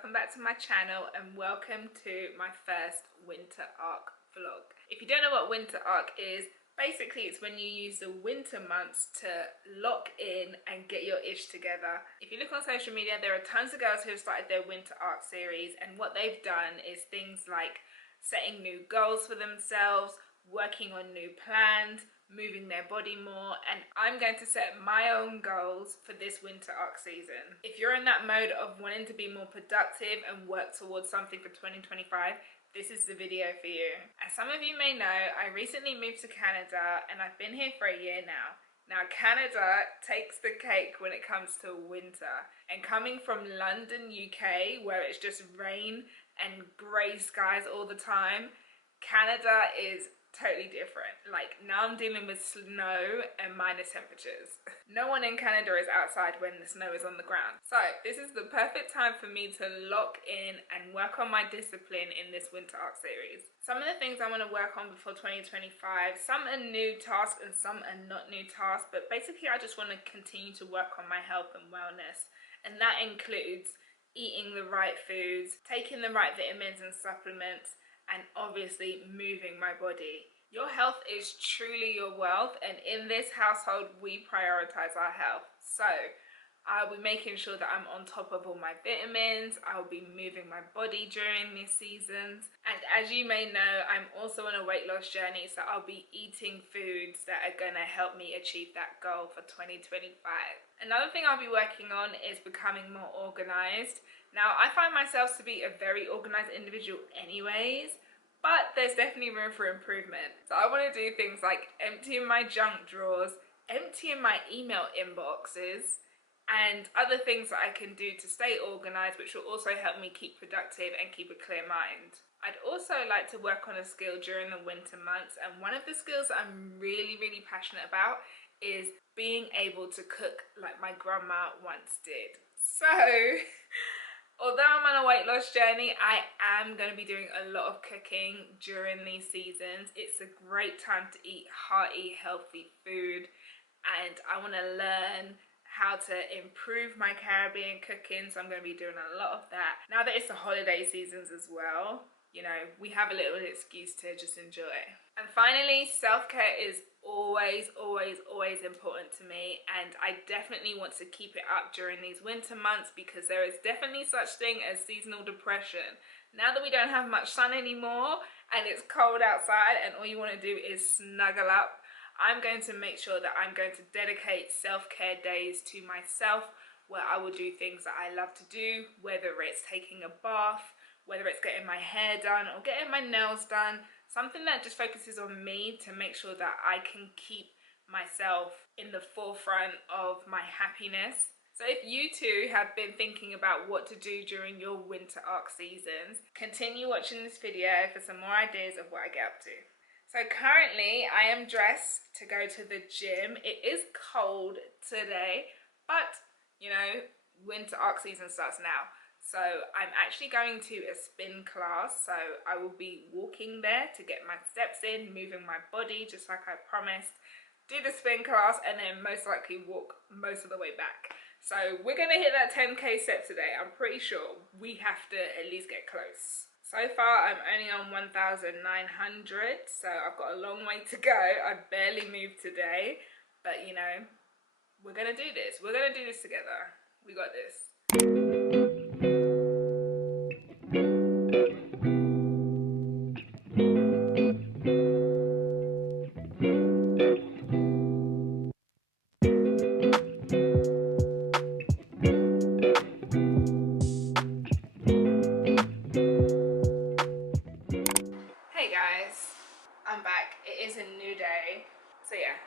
welcome back to my channel and welcome to my first winter arc vlog. If you don't know what winter arc is, basically it's when you use the winter months to lock in and get your ish together. If you look on social media, there are tons of girls who have started their winter arc series, and what they've done is things like setting new goals for themselves, working on new plans, moving their body more, and I'm going to set my own goals for this winter arc season. If you're in that mode of wanting to be more productive and work towards something for 2025, this is the video for you. As some of you may know, I recently moved to Canada and I've been here for a year now. Now Canada takes the cake when it comes to winter, and coming from London, UK, where it's just rain and grey skies all the time, Canada is totally different. Like, now I'm dealing with snow and minus temperatures. No one in Canada is outside when the snow is on the ground. So this is the perfect time for me to lock in and work on my discipline in this winter arc series. Some of the things I want to work on before 2025, some are new tasks and some are not new tasks, but basically I just want to continue to work on my health and wellness, and that includes eating the right foods, taking the right vitamins and supplements, and obviously moving my body. Your health is truly your wealth, and in this household we prioritize our health. So I'll be making sure that I'm on top of all my vitamins. I'll be moving my body during these seasons, and as you may know, I'm also on a weight loss journey, so I'll be eating foods that are gonna help me achieve that goal for 2025. Another thing I'll be working on is becoming more organized. Now, I find myself to be a very organized individual anyways, but there's definitely room for improvement. So I want to do things like emptying my junk drawers, emptying my email inboxes, and other things that I can do to stay organized, which will also help me keep productive and keep a clear mind. I'd also like to work on a skill during the winter months, and one of the skills that I'm really passionate about is being able to cook like my grandma once did. So although I'm on a weight loss journey, I am going to be doing a lot of cooking during these seasons. It's a great time to eat hearty, healthy food, and I want to learn how to improve my Caribbean cooking, so I'm going to be doing a lot of that. Now that it's the holiday seasons as well, you know, we have a little excuse to just enjoy. And finally, self-care is always important to me, and I definitely want to keep it up during these winter months because there is definitely such thing as seasonal depression. Now that we don't have much sun anymore and it's cold outside and all you want to do is snuggle up, I'm going to make sure that I'm going to dedicate self-care days to myself, where I will do things that I love to do, whether it's taking a bath, whether it's getting my hair done or getting my nails done, something that just focuses on me to make sure that I can keep myself in the forefront of my happiness. So if you too have been thinking about what to do during your winter arc seasons, continue watching this video for some more ideas of what I get up to. So currently I am dressed to go to the gym. It is cold today, but you know, winter arc season starts now. So I'm actually going to a spin class, so I will be walking there to get my steps in, moving my body just like I promised, do the spin class, and then most likely walk most of the way back. So we're going to hit that 10k step today. I'm pretty sure we have to at least get close. So far I'm only on 1,900, so I've got a long way to go. I've barely moved today, but you know, we're going to do this. We're going to do this together. We got this. I'm back. It is a new day. So yeah,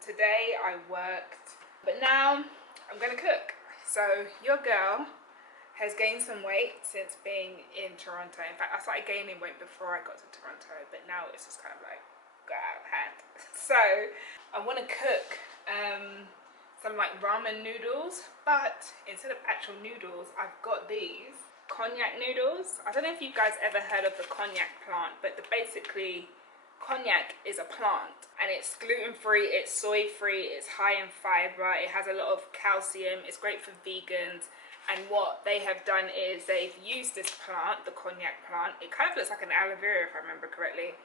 today I worked, but now I'm gonna cook. So your girl has gained some weight since being in Toronto. In fact, I started gaining weight before I got to Toronto, but now it's just kind of like got out of hand. So I want to cook some like ramen noodles, but instead of actual noodles, I've got these cognac noodles. I don't know if you guys ever heard of the cognac plant, but basically cognac is a plant, and it's gluten-free, it's soy-free, it's high in fiber, it has a lot of calcium, it's great for vegans, And what they have done is they've used this plant, the cognac plant. It kind of looks like an aloe vera if I remember correctly.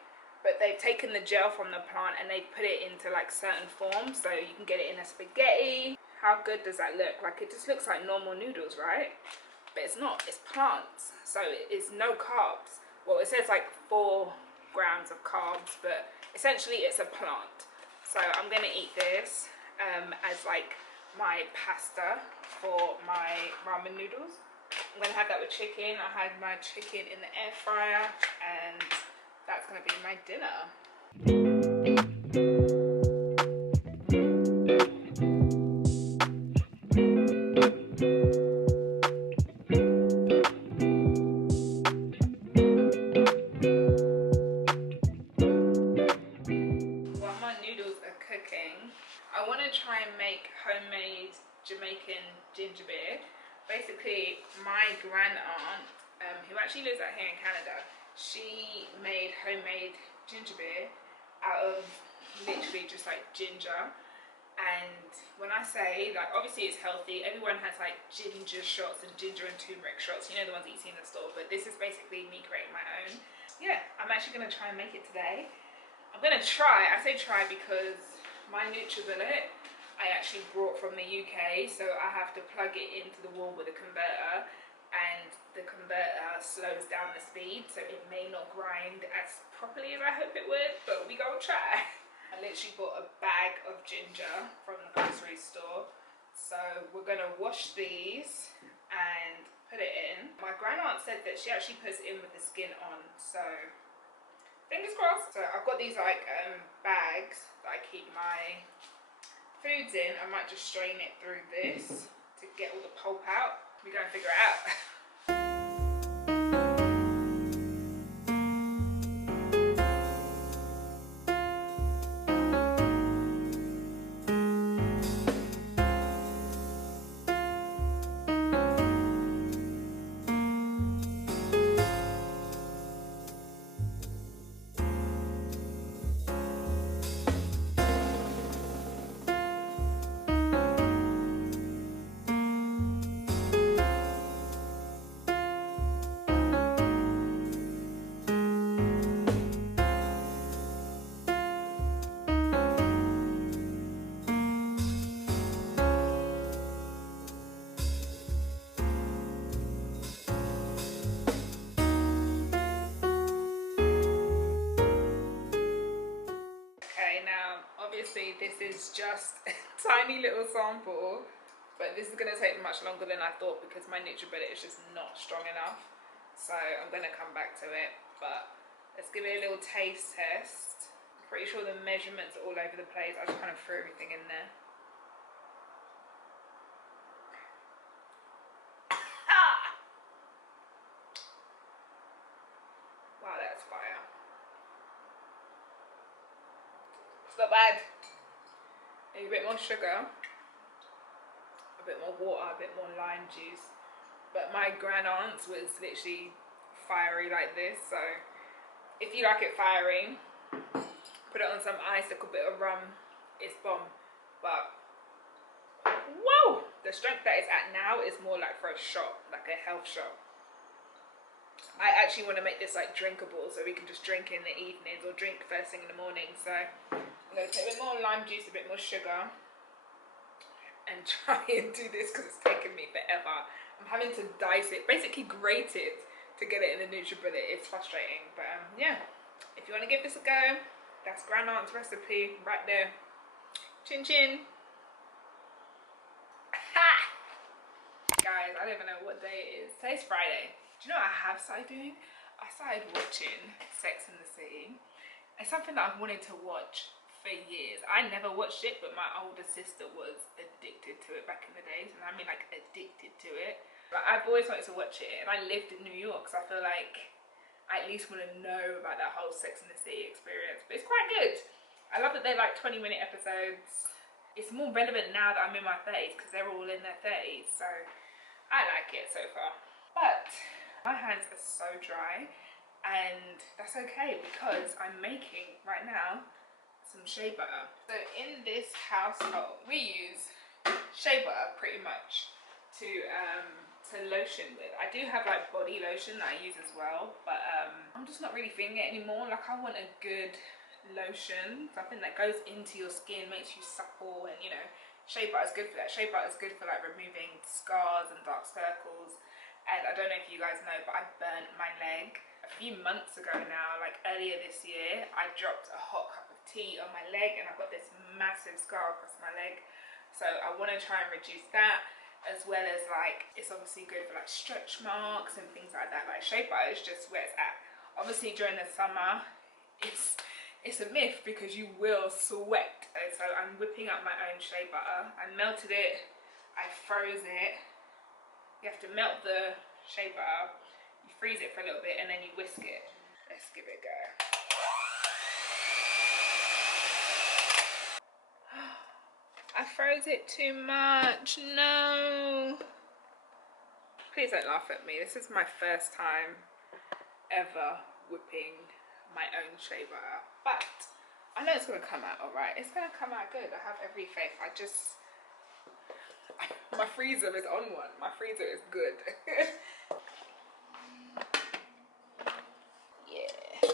But they've taken the gel from the plant and they've put it into like certain forms. So you can get it in a spaghetti. How good does that look? Like it just looks like normal noodles, right? But it's not, it's plants. So it's no carbs. Well, it says like 4 grams of carbs, but essentially it's a plant. So I'm gonna eat this as like my pasta for my ramen noodles. I'm gonna have that with chicken. I had my chicken in the air fryer and that's gonna be my dinner. I want to try and make homemade Jamaican ginger beer. Basically, my grand aunt, who actually lives out here in Canada, she made homemade ginger beer out of literally just like ginger. And when I say, like, obviously it's healthy, everyone has like ginger shots and ginger and turmeric shots, you know, the ones that you see in the store, but this is basically me creating my own. Yeah, I'm actually going to try and make it today. I'm going to try, I say try because my NutriBullet I actually brought from the UK, so I have to plug it into the wall with a converter, and the converter slows down the speed, so it may not grind as properly as I hope it would, but we gonna try. I literally bought a bag of ginger from the grocery store, so we're gonna wash these and put it in. My grandaunt said that she actually puts it in with the skin on, so fingers crossed. So I've got these like bags that I keep my foods in. I might just strain it through this to get all the pulp out. We're going to figure it out. Obviously this is just a tiny little sample, but this is going to take much longer than I thought because my NutriBullet is just not strong enough, so I'm going to come back to it. But let's give it a little taste test. I'm pretty sure the measurements are all over the place. I just kind of threw everything in there. Wow, that's fire. It's not bad. A bit more sugar, a bit more water, a bit more lime juice. But my grandaunt's was literally fiery like this, so if you like it fiery, put it on some ice, a bit of rum, it's bomb. But whoa, the strength that it's at now is more like for a shot, like a health shot. I actually want to make this like drinkable so we can just drink in the evenings or drink first thing in the morning. So I'm going to take a bit more lime juice, a bit more sugar, and try and do this because it's taken me forever. I'm having to dice it, basically grate it to get it in the NutriBullet. It's frustrating, but yeah. If you want to give this a go, that's grandaunt's recipe right there. Chin chin. Ha! Guys, I don't even know what day it is. Today's Friday. Do you know what I have started doing? I started watching Sex and the City. It's something that I've wanted to watch for years. I never watched it, but my older sister was addicted to it back in the days, and I mean like addicted to it. But I've always wanted to watch it, and I lived in New York, so I feel like I at least want to know about that whole Sex and the City experience. But it's quite good. I love that they're like 20-minute episodes. It's more relevant now that I'm in my 30s because they're all in their 30s, so I like it so far. But my hands are so dry, and that's okay because I'm making right now some shea butter. So in this household we use shea butter pretty much to to lotion with. I do have like body lotion that I use as well, but I'm just not really feeling it anymore. Like I want a good lotion, something that goes into your skin, makes you supple, and you know, Shea Butter is good for that. Shea Butter is good for like removing scars and dark circles. And I don't know if you guys know, but I burnt my leg a few months ago now. Like earlier this year, I dropped a hot cup of tea on my leg and I've got this massive scar across my leg. So I want to try and reduce that, as well as like, it's obviously good for like stretch marks and things like that. Like Shea Butter is just where it's at. Obviously during the summer, it's a myth because you will sweat. So I'm whipping up my own Shea Butter. I melted it, I froze it. You have to melt the Shea Butter, you freeze it for a little bit, and then you whisk it. Let's give it a go. I froze it too much, no. Please don't laugh at me. This is my first time ever whipping my own Shea Butter. But I know it's gonna come out alright. It's gonna come out good. I have every faith. My freezer is on one. My freezer is good. Yeah.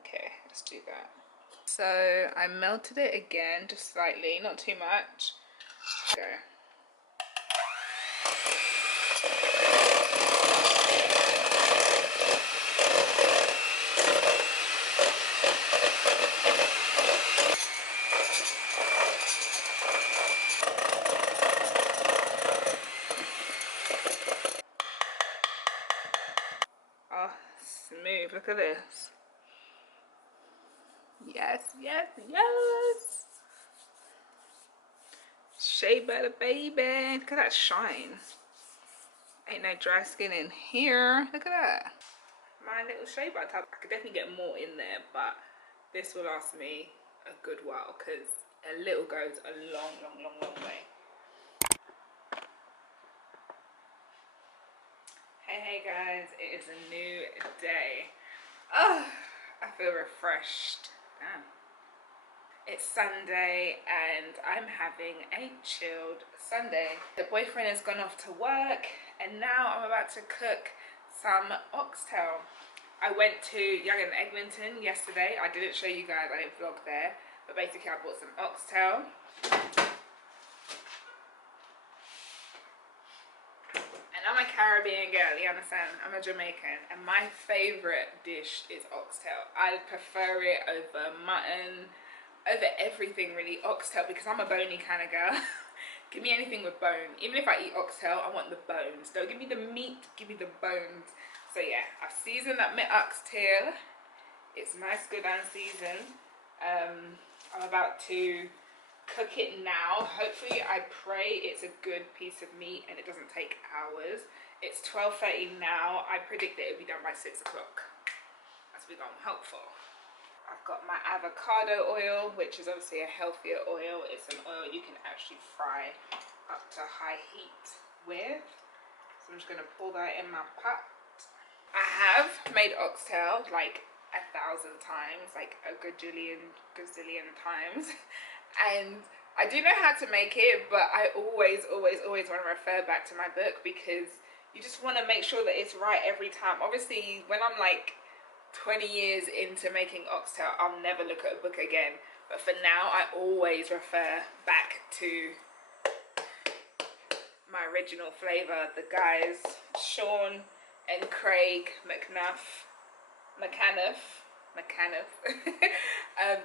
Okay, let's do that. So I melted it again, just slightly, not too much. Go. Oh, smooth. Look at this. Yes, yes, yes. Shea Butter, baby. Look at that shine. Ain't no dry skin in here. Look at that. My little Shea Butter. I could definitely get more in there, but this will last me a good while because a little goes a long, long, long, long way. Hey guys, it is a new day. Oh, I feel refreshed. Damn. It's Sunday and I'm having a chilled Sunday. The boyfriend has gone off to work and now I'm about to cook some oxtail. I went to Young and Eglinton yesterday. I didn't show you guys, I didn't vlog there, but basically I bought some oxtail. And I'm a Caribbean girl, you understand? I'm a Jamaican and my favorite dish is oxtail. I prefer it over mutton, over everything really. Oxtail, because I'm a bony kind of girl. Give me anything with bone. Even if I eat oxtail, I want the bones. Don't give me the meat, give me the bones. So yeah, I've seasoned up my oxtail. It's nice, good and seasoned. I'm about to cook it now. Hopefully, I pray it's a good piece of meat and it doesn't take hours. It's 12:30 now. I predict that it'll be done by 6 o'clock. That's what I'm hopeful. I've got my avocado oil, which is obviously a healthier oil. It's an oil you can actually fry up to high heat with. So I'm just going to pour that in my pot. I have made oxtail like 1,000 times, like a gazillion times. And I do know how to make it, but I always want to refer back to my book because you just want to make sure that it's right every time. Obviously, when I'm like 20 years into making oxtail, I'll never look at a book again, but for now I always refer back to my original flavor. The guys Sean and Craig McCann.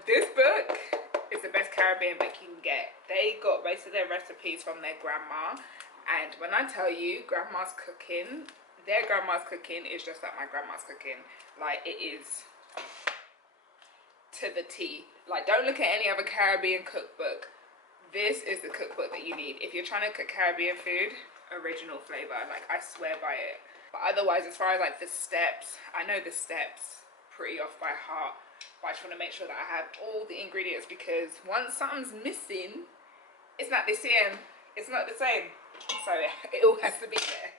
This book is the best Caribbean book you can get. They got most of their recipes from their grandma, and when I tell you grandma's cooking, their grandma's cooking is just like my grandma's cooking. Like, it is to the T. Like, don't look at any other Caribbean cookbook. This is the cookbook that you need. If you're trying to cook Caribbean food, original flavor. Like, I swear by it. But otherwise, as far as like the steps, I know the steps pretty off by heart. But I just want to make sure that I have all the ingredients because once something's missing, it's not the same. It's not the same. So it all has to be there.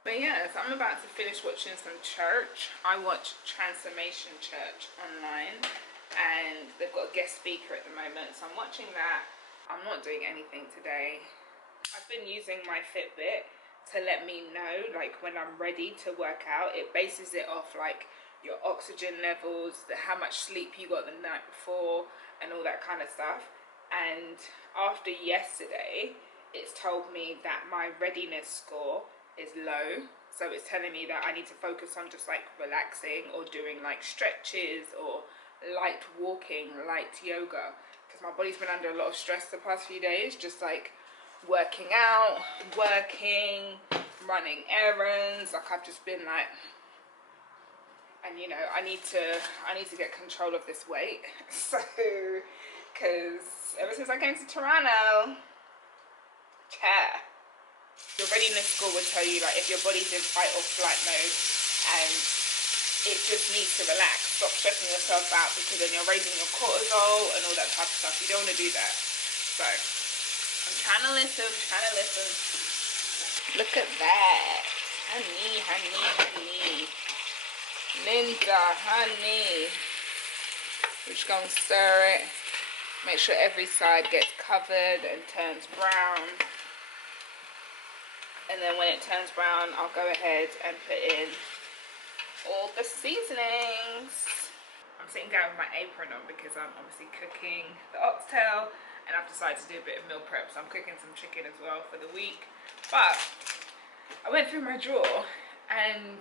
But yeah, so I'm about to finish watching some church. I watch Transformation Church online and they've got a guest speaker at the moment, so I'm watching that. I'm not doing anything today. I've been using my Fitbit to let me know like when I'm ready to work out. It bases it off like your oxygen levels, how much sleep you got the night before, and all that kind of stuff. And after yesterday, it's told me that my readiness score is low. So it's telling me that I need to focus on just like relaxing or doing like stretches or light walking, light yoga, because my body's been under a lot of stress the past few days, just like working out, working, running errands. Like I've just been like, and you know, I need to get control of this weight. So because ever since I came to Toronto, your readiness score will tell you like if your body's in fight or flight mode and it just needs to relax. Stop stressing yourself out, because then you're raising your cortisol and all that type of stuff. You don't want to do that. So I'm trying to listen, Look at that. Honey, honey, honey. Linda, honey. We're just going to stir it. Make sure every side gets covered and turns brown. And then when it turns brown, I'll go ahead and put in all the seasonings. I'm sitting down with my apron on because I'm obviously cooking the oxtail, and I've decided to do a bit of meal prep, so I'm cooking some chicken as well for the week. But I went through my drawer and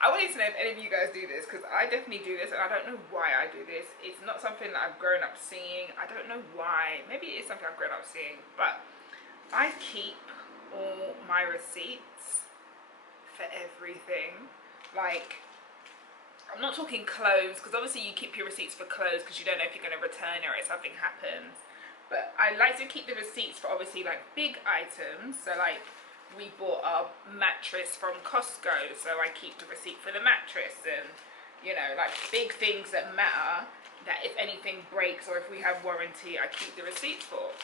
I wanted to know if any of you guys do this, because I definitely do this and I don't know why I do this. It's not something that I've grown up seeing. I don't know why. Maybe it is something I've grown up seeing, but I keep all my receipts for everything. Like, I'm not talking clothes, because obviously you keep your receipts for clothes because you don't know if you're going to return or if something happens. But I like to keep the receipts for obviously like big items. So like we bought a mattress from Costco, so I keep the receipt for the mattress, and you know, like big things that matter, that if anything breaks or if we have warranty, I keep the receipts for.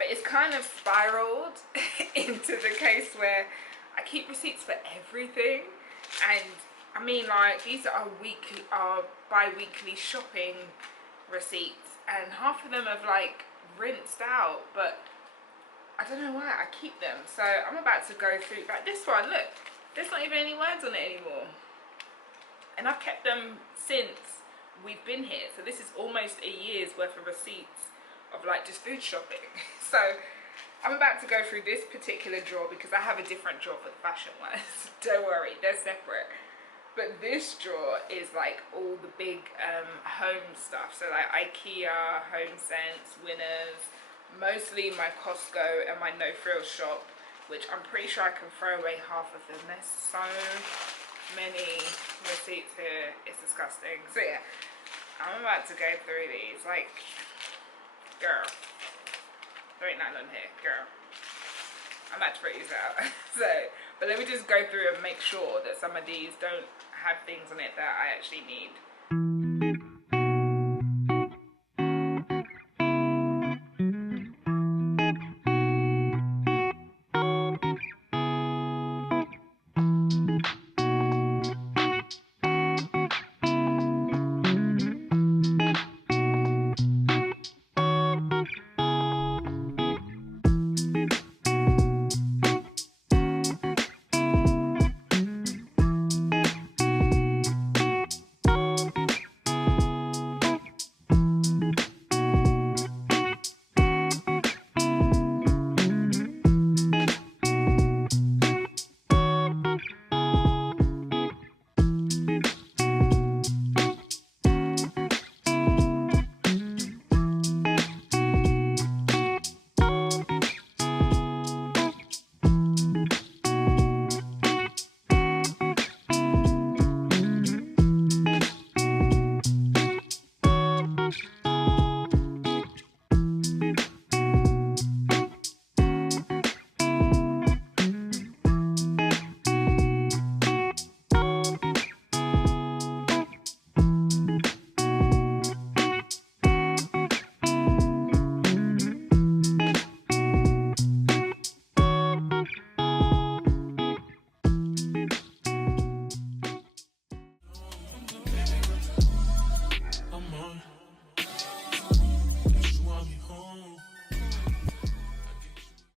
But it's kind of spiraled into the case where I keep receipts for everything. And I mean, like, these are bi-weekly shopping receipts, and half of them have like rinsed out, but I don't know why I keep them. So I'm about to go through like this one. Look, there's not even any words on it anymore, and I've kept them since we've been here. So this is almost a year's worth of receipts of like just food shopping. So I'm about to go through this particular drawer because I have a different drawer for the fashion ones. Don't worry, they're separate. But this drawer is like all the big home stuff. So like IKEA, HomeSense, Winners, mostly my Costco and my No Frills shop, which I'm pretty sure I can throw away half of them. There's so many receipts here, it's disgusting. So yeah, I'm about to go through these. Like, girl, there ain't nothing on here, girl. I'm about to throw these out. So, but let me just go through and make sure that some of these don't have things on it that I actually need.